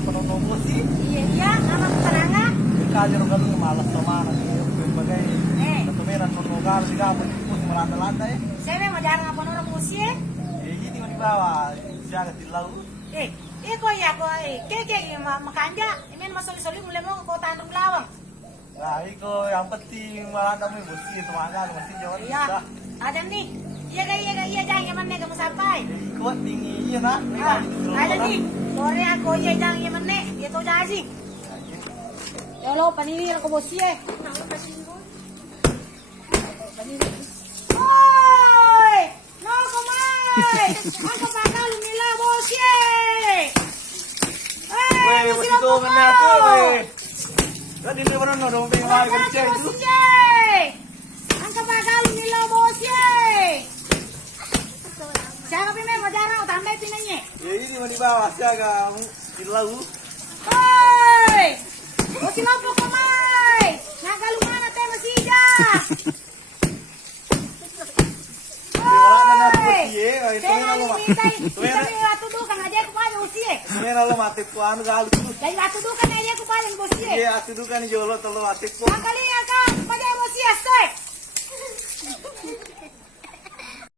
penonton sih. Iya, iya, nama keterangan. Kajar kalau malas sama anak sebagai Eh, ketumeran penonton sih kamu ikut melantai-lantai. saya mau jarang apa orang musik. Ini di bawah siaga di laut. Kok ya, keke makanja. Ini masuk-masuk mulai mau ke kota Andung Lawang. Nah, itu yang penting malah kami mesti semangat mesti jawab Iya, bisa. ada nih. Iya, jangan mana kamu sampai. Ikut tinggi iya nak. Ada nih. Sore aku iya jangan mana. Itu udah sih. Ya lo panini aku bos ye. Oi, no komai. Aku bakal nila bos ye. Weh, begitu mana tuh? Tadi ni orang orang pengen kerja itu. Angka bakal nila bos ye. Siapa pemain mau jarang tambah pinanya. Ya ini mau di bawah siaga di laut. Oi! O silopo komay! Nagalumana tayo masida! Wala na Oi! siye, ay Kaya tumira lo. kita may atudukan aja ko pa yung usi eh. Tumira lo matip ko ano galit ko. Dahil atudukan aja ko pa yung usi eh. Iya, ati du kan jolo tolo matip ko. Ang kalinga ka, pa yung usi eh.